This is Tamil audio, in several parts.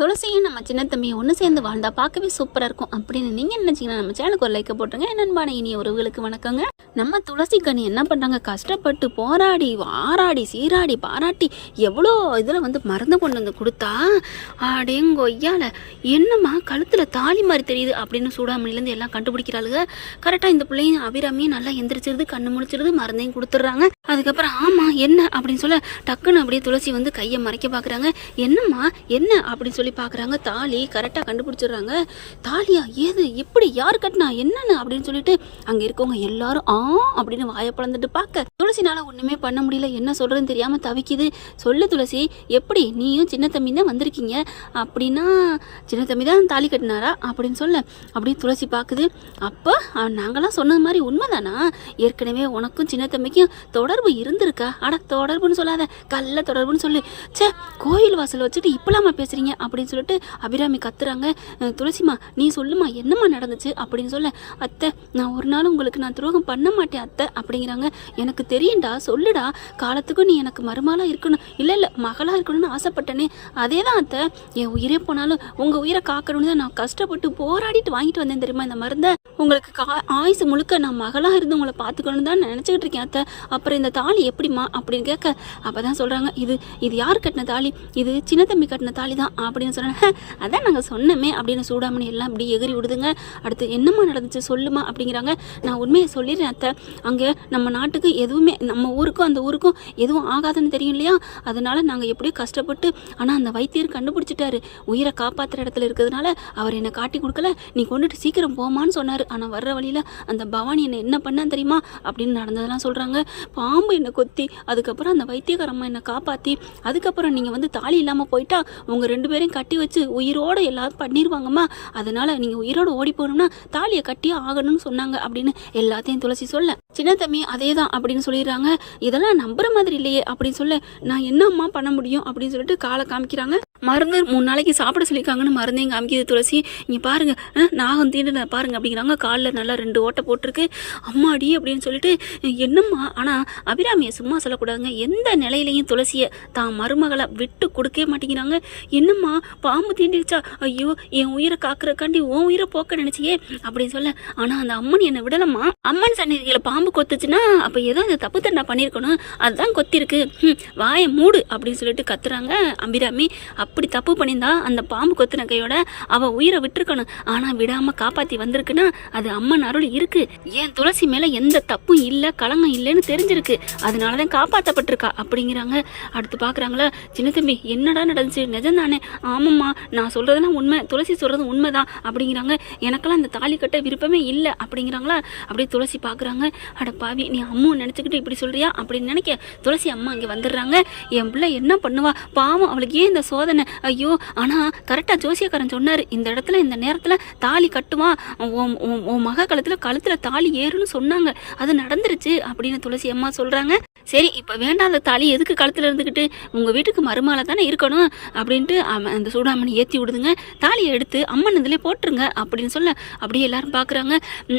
துளசியும் நம்ம சின்ன தம்பியும் ஒன்று சேர்ந்து வாழ்ந்தால் பார்க்கவே சூப்பராக இருக்கும். அப்படின்னு நீங்கள் நினச்சிங்கன்னா நம்ம சேனலுக்கு ஒரு லைக்கை போட்டுருங்க. நண்பான இனிய உறவுகளுக்கு வணக்கங்க. நம்ம துளசி கனி என்ன பண்ணுறாங்க கஷ்டப்பட்டு போராடி ஆராடி சீராடி பாராட்டி எவ்வளோ இதில் வந்து மருந்து கொண்டு வந்து கொடுத்தா? அடேங்கொய்யால என்னம்மா கழுத்தில் தாலி மாதிரி தெரியுது அப்படின்னு சூடாமணிலேருந்து எல்லாம் கண்டுபிடிக்கிறாளுங்க கரெக்டாக இந்த பிள்ளையும் அபிராமியும் நல்லா எந்திரிச்சிருது கண்ணு முடிச்சிருது மருந்தையும் கொடுத்துட்றாங்க. அதுக்கப்புறம் ஆமாம் என்ன அப்படின்னு சொல்ல டக்குன்னு அப்படியே துளசி வந்து கையை மறைக்க பார்க்குறாங்க என்னம்மா என்ன அப்படின்னு சொல்லி பார்க்குறாங்க தாலி கரெக்டாக கண்டுபிடிச்சிடுறாங்க. தாலியா? ஏது? எப்படி யார் கட்டினா? என்னன்னு அப்படின்னு சொல்லிட்டு அங்கே இருக்கவங்க எல்லாரும் ஆ அப்படின்னு வாயை பிளந்துட்டு பார்க்க. துளசினால ஒன்றுமே பண்ண முடியல. என்ன சொல்கிறதுன்னு தெரியாமல் தவிக்குது. சொல்லு துளசி எப்படி நீயும் சின்ன தம்பி தான் வந்திருக்கீங்க. அப்படின்னா சின்ன தம்பி தான் தாலி கட்டினாரா? அப்படின்னு சொல்ல. அப்படியே துளசி பார்க்குது அப்போ நாங்களாம் சொன்னது மாதிரி உண்மைதானா? ஏற்கனவே உனக்கும் சின்ன தம்பிக்கும் தொடர்பு இருந்திருக்கா? அட தொடர்புன்னு சொல்லாத. கள்ள தொடர்புன்னு சொல்லு. ச்சே கோயில் வாசல் வச்சுட்டு இப்பலாமா பேசுறீங்க? அப்படின்னு சொல்லிட்டு அபிராமி கத்துறாங்க. துளசிம்மா துளசிமா நீ சொல்லுமா என்னம்மா நடந்துச்சு? அப்படின்னு சொல்ல அத்தை நான் ஒரு நாள் உங்களுக்கு நான் துரோகம் பண்ண மாட்டேன் அத்தை அப்படிங்கிறாங்க. எனக்கு தெரியும்டா சொல்லுடா. காலத்துக்கும் நீ எனக்கு மருமாலாக இருக்கணும். இல்லை இல்லை மகளாக இருக்கணும்னு ஆசைப்பட்டனே. அதே தான் அத்தை என் உயிரே போனாலும் உங்கள் உயிரை காக்கணும்னு தான் நான் கஷ்டப்பட்டு போராடிட்டு வாங்கிட்டு வந்தேன் தெரியுமா இந்த மருந்தை? உங்களுக்கு கா ஆயுசு முழுக்க நான் மகளாக இருந்து உங்களை பார்த்துக்கணும்னு தான் நினச்சிக்கிட்டு இருக்கேன் அத்தை. அப்புறம் இந்த தாலி எப்படிம்மா அப்படின்னு கேட்க அப்போ தான் சொல்கிறாங்க இது இது யார் கட்டின தாலி? இது சின்ன தம்பி கட்டின தாலி தான் அப்படின்னு சொன்னாங்க அதான் நாங்கள் சொன்னோமே அப்படின்னு சூடாமணி எல்லாம் அப்படி எகிரி விடுதுங்க. அடுத்து என்னம்மா நடந்துச்சு? சொல்லுமா அப்படிங்கிறாங்க. நான் உண்மையை சொல்லிடுறேன் அத்தை. அங்கே நம்ம நாட்டுக்கு எதுவுமே நம்ம ஊருக்கும் அந்த ஊருக்கும் எதுவும் ஆகாதுன்னு தெரியும் இல்லையா? அதனால நாங்கள் எப்படியோ கஷ்டப்பட்டு ஆனால் அந்த வைத்தியர் கண்டுபிடிச்சிட்டாரு. உயிரை காப்பாற்றுற இடத்துல இருக்கிறதுனால அவர் என்னை காட்டி கொடுக்கல. நீ கொண்டுட்டு சீக்கிரம் போமான்னு சொன்னார். ஆனால் வர்ற வழியில் அந்த பவானி என்னை என்ன பண்ணான்னு தெரியுமா? அப்படின்னு நடந்ததெல்லாம் சொல்கிறாங்க பாம்பு என்னை கொத்தி அதுக்கப்புறம் அந்த வைத்தியகாரம்மா என்னை காப்பாற்றி அதுக்கப்புறம் நீங்கள் வந்து தாலி இல்லாமல் போயிட்டா உங்கள் ரெண்டு பேரையும் கட்டி வச்சு உயிரோடு எல்லாரும் பண்ணிடுவாங்கம்மா அதனால் நீங்கள் உயிரோடு ஓடி போகணும்னா தாலியை கட்டியே ஆகணும்னு சொன்னாங்க அப்படின்னு எல்லாத்தையும் துளசி சொல்ல. சின்ன தம்பி அதே தான் அப்படின்னு சொல்லிடுறாங்க. இதெல்லாம் நம்புற மாதிரி இல்லையே அப்படின்னு சொல்ல நான் என்னம்மா பண்ண முடியும் அப்படின்னு சொல்லிட்டு காலை காமிக்கிறாங்க. மருந்து மூணு நாளைக்கு சாப்பிட சொல்லியிருக்காங்கன்னு மருந்தையும் காமிக்குது துளசி. இங்கே பாருங்க நாகம் தீண்டு பாருங்க அப்படிங்கிறாங்க. காலில் நல்லா ரெண்டு ஓட்டை போட்டிருக்கு. அம்மாடி அப்படின்னு சொல்லிட்டு என்னம்மா? ஆனால் அபிராமியை சும்மா சொல்லக்கூடாதுங்க. எந்த நிலையிலையும் துளசியை தான் மருமகளை விட்டு கொடுக்கவே மாட்டேங்கிறாங்க. என்னம்மா? பாம்பு தீண்டிடுச்சா? ஐயோ என் உயிரை காக்குறக்காண்டி உன் உயிரை போக்க நினைச்சியே அப்படின்னு சொல்ல. ஆனால் அந்த அம்மன் என்னை விடலம்மா. அம்மன் சந்நிதியில் பாம்பு கொத்துச்சுன்னா அப்போ ஏதோ அந்த தப்பு தண்டா பண்ணியிருக்கணும் அதுதான் கொத்திருக்கு. வாயை மூடு அப்படின்னு சொல்லிட்டு கத்துறாங்க அபிராமி. அப்படி தப்பு பண்ணியிருந்தா அந்த பாம்பு கொத்தின கையோட அவ உயிரை விட்டுருக்கணும். ஆனா விடாம காப்பாத்தி வந்திருக்குன்னா அது அம்மன் அருள் இருக்கு. ஏன் துளசி மேல எந்த தப்பும் இல்ல களங்கம் இல்லைன்னு தெரிஞ்சிருக்கு. அதனாலதான் காப்பாத்தப்பட்டிருக்கா அப்படிங்கிறாங்க. அடுத்து பாக்குறாங்களா சின்ன தம்பி என்னடா நடந்துச்சு? நிஜம்தானே. ஆமாம்மா நான் சொல்கிறதுலாம் உண்மை துளசி சொல்கிறது உண்மை தான் அப்படிங்கிறாங்க. எனக்கெல்லாம் அந்த தாலி கட்ட விருப்பமே இல்லை அப்படிங்கிறாங்களா? அப்படியே துளசி பார்க்குறாங்க அட பாவி நீ அம்மா நினச்சிக்கிட்டு இப்படி சொல்கிறியா அப்படின்னு நினைக்க துளசி அம்மா இங்கே வந்துடுறாங்க. என் பிள்ளை என்ன பண்ணுவா? பாவம் அவளுக்கு ஏன் இந்த சோதனை? ஐயோ ஆனால் கரெக்டாக ஜோசியக்காரன் சொன்னார் இந்த இடத்துல இந்த நேரத்தில் தாலி கட்டுவான் உன் மக கழுத்தில் கழுத்தில் தாலி ஏறுன்னு சொன்னாங்க. அது நடந்துருச்சு அப்படின்னு துளசி அம்மா சொல்கிறாங்க சரி இப்போ வேண்டாத தாலி எதுக்கு கழுத்தில் இருந்துக்கிட்டு உங்கள் வீட்டுக்கு மருமால தானே இருக்கணும் அப்படின்ட்டு அந்த சூடாமணி ஏற்றி விடுதுங்க. தாலியை எடுத்து அம்மன் இதில் போட்டுருங்க அப்படின்னு சொல்ல அப்படியே எல்லாரும் பார்க்குறாங்க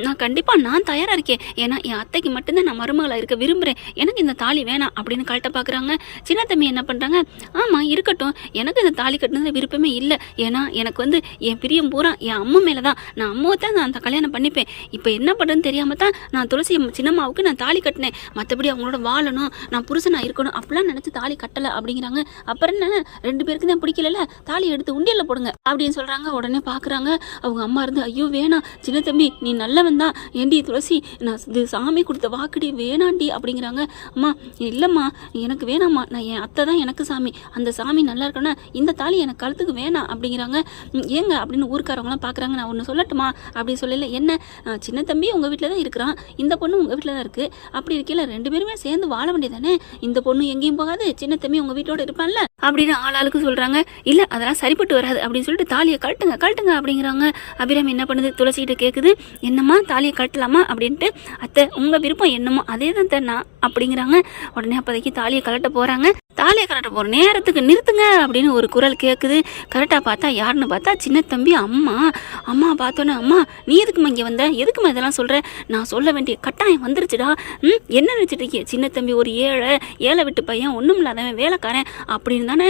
நான் கண்டிப்பாக நான் தயாராக இருக்கேன். ஏன்னா என் அத்தைக்கு மட்டும்தான் நான் மருமகளாக இருக்க விரும்புகிறேன் எனக்கு இந்த தாலி வேணாம் அப்படின்னு கழட்ட பார்க்குறாங்க சின்ன தம்பி என்ன பண்ணுறாங்க ஆமாம் இருக்கட்டும். எனக்கு இந்த தாலி கட்டினது விருப்பமே இல்லை. ஏன்னா எனக்கு வந்து என் பிரியம் பூரா என் அம்மா மேலே தான் நான் அம்மாவை தான் நான் அந்த கல்யாணம் பண்ணிப்பேன். இப்போ என்ன பண்ணுறதுன்னு தெரியாமல் தான் நான் துளசி சின்னம்மாவுக்கு நான் தாலி கட்டினேன். மற்றபடி அவங்களோட வாழணும். நான் புருஷனாக இருக்கணும். அப்படிலாம் நினச்சி தாலி கட்டலை அப்படிங்கிறாங்க. அப்புறம் என்ன? ரெண்டு பேருக்கு தான் பிடிக்கல தாலி எடுத்து உண்டியலில் போடுங்க அப்படின்னு சொல்கிறாங்க உடனே பார்க்குறாங்க அவங்க அம்மா இருந்து ஐயோ வேணாம். சின்ன தம்பி நீ நல்லவன் தான். ஏண்டி துளசி நான் இது சாமி கொடுத்த வாக்குடி வேணாண்டி அப்படிங்கிறாங்க. அம்மா இல்லைம்மா எனக்கு வேணாம்மா. நான் என் அத்தை தான் எனக்கு சாமி. அந்த சாமி நல்லா இருக்கணும்னா இந்த தாலி எனக்கு கழுத்துக்கு வேணாம் அப்படிங்கிறாங்க. ஏங்க அப்படின்னு ஊருக்காரவங்களாம் பார்க்குறாங்க நான் ஒன்று சொல்லட்டுமா? அப்படின்னு சொல்லல. என்ன? சின்ன தம்பி உங்கள் வீட்டில் தான் இருக்கிறான். இந்த பொண்ணு உங்கள் வீட்டில் தான் இருக்குது அப்படி இருக்கையில் ரெண்டு பேருமே சேர்ந்து வாழ வேண்டியதானே இந்த பொண்ணு எங்கேயும் போகாது. சின்ன தம்பி உங்கள் வீட்டோட இருப்பான்ல. அப்படின்னு ஆளாளுக்கு சொல்கிறாங்க இல்லை அதெல்லாம் சரிப்பட்டு வராது அப்படின்னு சொல்லிட்டு தாலியை கழட்டுங்க கழட்டுங்க அப்படிங்கிறாங்க. அபிராமி என்ன பண்ணுது? துளசிகிட்ட கேட்குது என்னம்மா தாலியை கட்டலாமா அப்படின்ட்டு அத்தை உங்கள் விருப்பம் என்னமோ அதே தான் நான் அப்படிங்கிறாங்க. உடனே அப்போதைக்கு தாலியை கழட்ட போகிறாங்க தாலியை கரெக்டாக போகிற நேரத்துக்கு நிறுத்துங்க அப்படின்னு ஒரு குரல் கேட்குது கரெக்டாக பார்த்தா யாருன்னு பார்த்தா சின்ன தம்பி அம்மா. அம்மா பார்த்தோன்னே அம்மா நீ எதுக்குமா இங்கே வந்த? எதுக்குமா இதெல்லாம் சொல்கிற நான் சொல்ல வேண்டிய கட்டாயம் வந்துருச்சுடா. ம் என்ன நினச்சிட்டு இருக்கிய சின்ன தம்பி ஒரு ஏழை ஏழை விட்டு பையன் ஒன்றும் இல்லாதவன் வேலைக்காரன் அப்படின்னு தானே?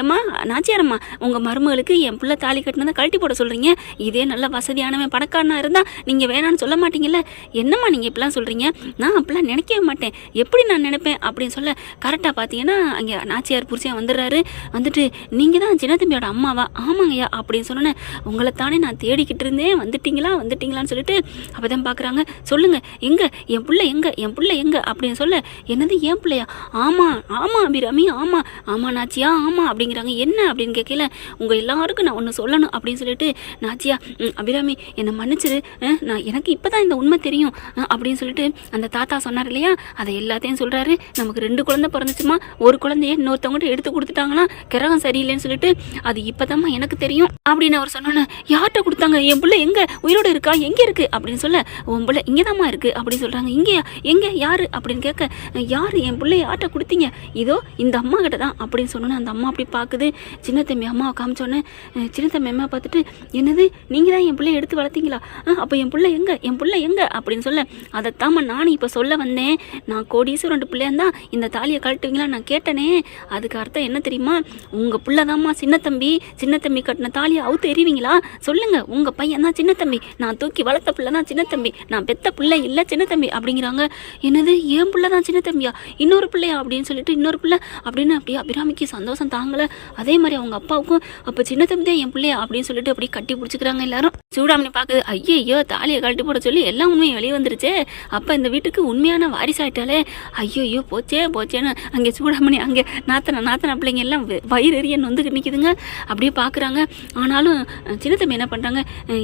ஏம்மா நாச்சியாரம்மா உங்கள் மருமகளுக்கு என் பிள்ளை தாலி கட்டினதை கழட்டி போட சொல்கிறீங்க இதே நல்ல வசதியானவன் பணக்காரனா இருந்தால் நீங்கள் வேணான்னு சொல்ல மாட்டீங்கல்ல? என்னம்மா நீங்கள் இப்படிலாம் சொல்கிறீங்க நான் அப்படிலாம் நினைக்கவே மாட்டேன். எப்படி நான் நினைப்பேன்? அப்படின்னு சொல்ல கரெக்டாக பார்த்தீங்கன்னா அங்கே நாச்சியார் புருஷன் வந்துடுறாரு. வந்துட்டு நீங்கள் தான் சின்ன தம்பியோட அம்மாவா? ஆமாங்கய்யா அப்படின்னு சொன்னேன் உங்களை தானே நான் தேடிக்கிட்டு இருந்தேன். வந்துட்டீங்களா? வந்துட்டீங்களான்னு சொல்லிட்டு அப்போ தான் பார்க்குறாங்க சொல்லுங்கள் எங்கே? என் பிள்ளை எங்கே? என் பிள்ளை எங்கே? அப்படின்னு சொல்ல என்னது என் பிள்ளையா? ஆமாம் ஆமாம் அபிராமி ஆமாம் ஆமாம் நாச்சியா ஆமாம் அப்படிங்கிறாங்க. என்ன? அப்படின்னு கேட்கல உங்கள் எல்லாருக்கும் நான் ஒன்று சொல்லணும். அப்படின்னு சொல்லிட்டு நாச்சியா ம், அபிராமி என்னை மன்னிச்சிரு. நான் எனக்கு இப்போ தான் இந்த உண்மை தெரியும். அப்படின்னு சொல்லிட்டு அந்த தாத்தா சொன்னார் இல்லையா? அதை எல்லாத்தையும் சொல்கிறாரு நமக்கு ரெண்டு குழந்தை பிறந்துச்சுமா? ஒரு குழந்தைய இன்னொருத்தவங்ககிட்ட எடுத்து கொடுத்துட்டாங்களாம் கிரகம் சரியில்லைன்னு சொல்லிட்டு அது இப்போதாம்மா எனக்கு தெரியும் அப்படின்னு அவர் சொன்னோன்னே யார்கிட்ட கொடுத்தாங்க? என் பிள்ளை எங்கே? உயிரோடு இருக்கா? எங்கே இருக்குது அப்படின்னு சொல்ல உன் பிள்ளை இங்கே தாம்மா இருக்குது அப்படின்னு சொல்கிறாங்க இங்கேயா? எங்கே? யார்? அப்படின்னு கேட்க யார் என் பிள்ளை? யார்கிட்ட கொடுத்தீங்க? இதோ இந்த அம்மா கிட்ட தான் அப்படின்னு சொன்னோன்னு அந்த அம்மா அப்படி பார்க்குது சின்ன தம்பி அம்மாவை காமிச்சோன்னே அஹ், சின்ன தம்பி அம்மா பார்த்துட்டு என்னது? நீங்கள் தான் என் பிள்ளைய எடுத்து வளர்த்தீங்களா? அப்போ என் பிள்ளை எங்கே? என் பிள்ளை எங்கே? அப்படின்னு சொல்ல அதைத்தாம்மா நானும் இப்போ சொல்ல வந்தேன். நான் கோடீஸ்வரன் பிள்ளையா இருந்தால் இந்த தாலியை கழட்டுவீங்களா? நான் கேட்டனே அதுக்கு அர்த்தம் என்ன தெரியுமா? உங்கள் பிள்ளைதாம்மா சின்ன தம்பி. சின்ன தம்பி கட்டின தாலியை அவுத்து எறிவீங்களா? சொல்லுங்கள் உங்கள் பையன் தான் சின்ன தம்பி. நான் தூக்கி வளர்த்த பிள்ளை தான் சின்ன தம்பி. நான் பெத்த பிள்ளை இல்லை சின்ன தம்பி அப்படிங்கிறாங்க. என்னது? என் பிள்ளை தான் சின்ன தம்பியா? இன்னொரு பிள்ளையா அப்படின்னு சொல்லிட்டு இன்னொரு பிள்ளை அப்படின்னு அப்படியே அபிராமிக்கு சந்தோஷம் தாங்கலை. அதே மாதிரி அவங்க அப்பாவுக்கும் அப்போ சின்ன தம்பி தான் என் பிள்ளையா? அப்படின்னு சொல்லிட்டு அப்படியே கட்டி பிடிச்சிக்கிறாங்க எல்லாரும். சூடாமணி பார்க்குது ஐயையோ தாலியை கழட்டி போட சொல்லி எல்லாம் உண்மையும் வெளியே வந்துருச்சு. அப்போ இந்த வீட்டுக்கு உண்மையான வாரிசாயிட்டாலே ஐயோ போச்சே போச்சேன்னு. அங்கே சூடாமணி அங்கே நாத்தனை நாத்தனை பிள்ளைங்க எல்லாம் வயிறு எரிய நொந்துக்கு நிற்கிதுங்க அப்படியே பார்க்குறாங்க ஆனாலும் சின்ன தம்பி என்ன பண்ணுறாங்க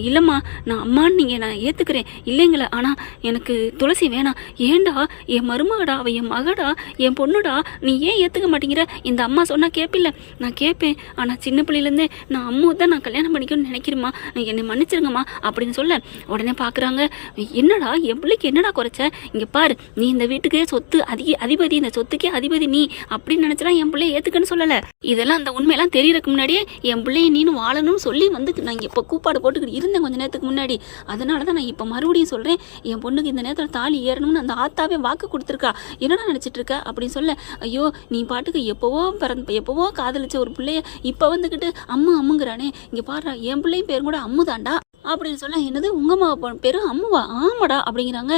இல்லைம்மா நான் அம்மான்னு நீங்கள் நான் ஏற்றுக்கிறேன் இல்லைங்களே ஆனால் எனக்கு துளசி வேணாம். ஏண்டா என் மருமகடா அவள் என் மகடா என் பொண்ணுடா நீ ஏன் ஏற்றுக்க மாட்டேங்கிற? இந்த அம்மா சொன்னால் கேட்பில்ல நான் கேட்பேன் ஆனால் சின்ன பிள்ளையிலேருந்தே நான் அம்மாவை தான் நான் கல்யாணம் பண்ணிக்கணும்னு நினைக்கிறேம்மா. என்னை மன்னிச்சிருங்கம்மா அப்படின்னு சொல்ல உடனே பார்க்குறாங்க என்னடா என் பிள்ளைக்கு என்னடா குறைச்ச? இங்கே பாரு நீ இந்த வீட்டுக்கே சொத்து அதிக அதிபதி இந்த சொத்துக்கே அதிபதி நீ அப்படின்னு நினைச்சா என் பிள்ளைய ஏற்றுக்கன்னு சொல்லலை. இதெல்லாம் அந்த உண்மையெல்லாம் தெரியறதுக்கு முன்னாடியே என் பிள்ளைய நீனும் வாழணும்னு சொல்லி வந்து நான் இப்போ கூப்பாடு போட்டுக்கிட்டு இருந்தேன் கொஞ்ச நேரத்துக்கு முன்னாடி. அதனால தான் நான் இப்போ மறுபடியும் சொல்கிறேன் என் பொண்ணுக்கு இந்த நேரத்தில் தாலி ஏறணும்னு அந்த ஆத்தாவே வாக்கு கொடுத்துருக்கா. என்னடா நினச்சிட்டு இருக்க அப்படின்னு சொல்ல ஐயோ நீ பாட்டுக்கு எப்போவோ பிறந்த எப்போவோ காதலிச்ச ஒரு பிள்ளைய இப்போ வந்துக்கிட்டு அம்மு அம்முங்கிறானே. இங்கே பாடுறா என் பிள்ளையும் பேர் கூட அம்மு தாண்டா அப்படின்னு சொல்ல என்னது? உங்கள் அம்மா பேர் அம்முவா? ஆமாடா அப்படிங்கிறாங்க.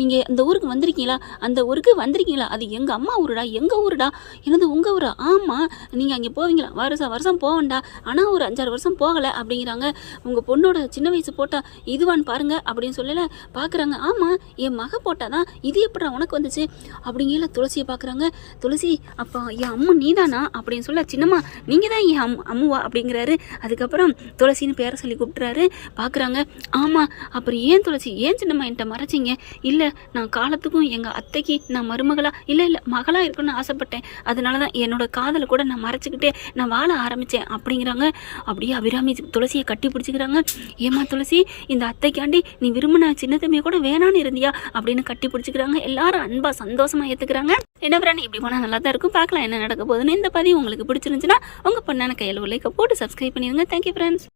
நீங்கள் இந்த ஊருக்கு வந்திருக்கீங்களா? அந்த ஊருக்கு வந்திருக்கீங்களா? அது எங்கள் அம்மா ஊருடா எங்கள் ஊருடா? என்னது உங்கள் ஊரா? ஆமாம் நீங்கள் அங்கே போவீங்களா? வருஷம் வருஷம் போவேண்டா ஆனால் ஒரு அஞ்சாறு வருஷம் போகலை அப்படிங்கிறாங்க. உங்கள் பொண்ணோட சின்ன வயசு போட்டால் இதுவான்னு பாருங்க அப்படின்னு சொல்லல பார்க்குறாங்க ஆமாம் என் மக போட்டால் தான் இது எப்படா உனக்கு வந்துச்சு? அப்படிங்கிற துளசியை பார்க்குறாங்க துளசி அப்போ என் அம்மு நீதானா? அப்படின்னு சொல்ல சின்னம்மா நீங்கள் தான் என் அம் அம்முவா? அப்படிங்கிறாரு. அதுக்கப்புறம் துளசின்னு பேரை சொல்லி கூப்பிட்றாரு பார்க்குறாங்க ஆமாம் அப்புறம் ஏன் துளசி? ஏன் சின்னம்மா என்கிட்ட மறைச்சிங்க? இல்லை நான் காலத்துக்கும் எங்கள் அத்தைக்கு நான் மருமகளா? இல்லை இல்லை மகளாக இருக்கணும்னு ஆசைப்பட்டேன். அதனால தான் என்னோட காதலை கூட நான் மறைச்சிக்கிட்டே நான் வாழ ஆரம்பித்தேன் அப்படிங்கிறாங்க. அப்படியே அபிராமி துளசியை கட்டி பிடிச்சிக்கிறாங்க. ஏமா துளசி இந்த அத்தைக்காண்டி நீ விரும்பின சின்ன தம்பியை கூட வேணான்னு இருந்தியா? அப்படின்னு கட்டி பிடிச்சிக்கிறாங்க. எல்லாரும் அன்பாக சந்தோஷமாக ஏற்றுக்கிறாங்க என்ன பிராணி இப்படி போனால் நல்லா தான் இருக்கும். பார்க்கலாம் என்ன நடக்க போகுதுன்னு இந்த பதிவு உங்களுக்கு பிடிச்சிருந்துச்சுன்னா உங்கள் பொண்ணான கையில் உள்ள போட்டு சப்ஸ்கிரைப் பண்ணிடுங்க. Thank you friends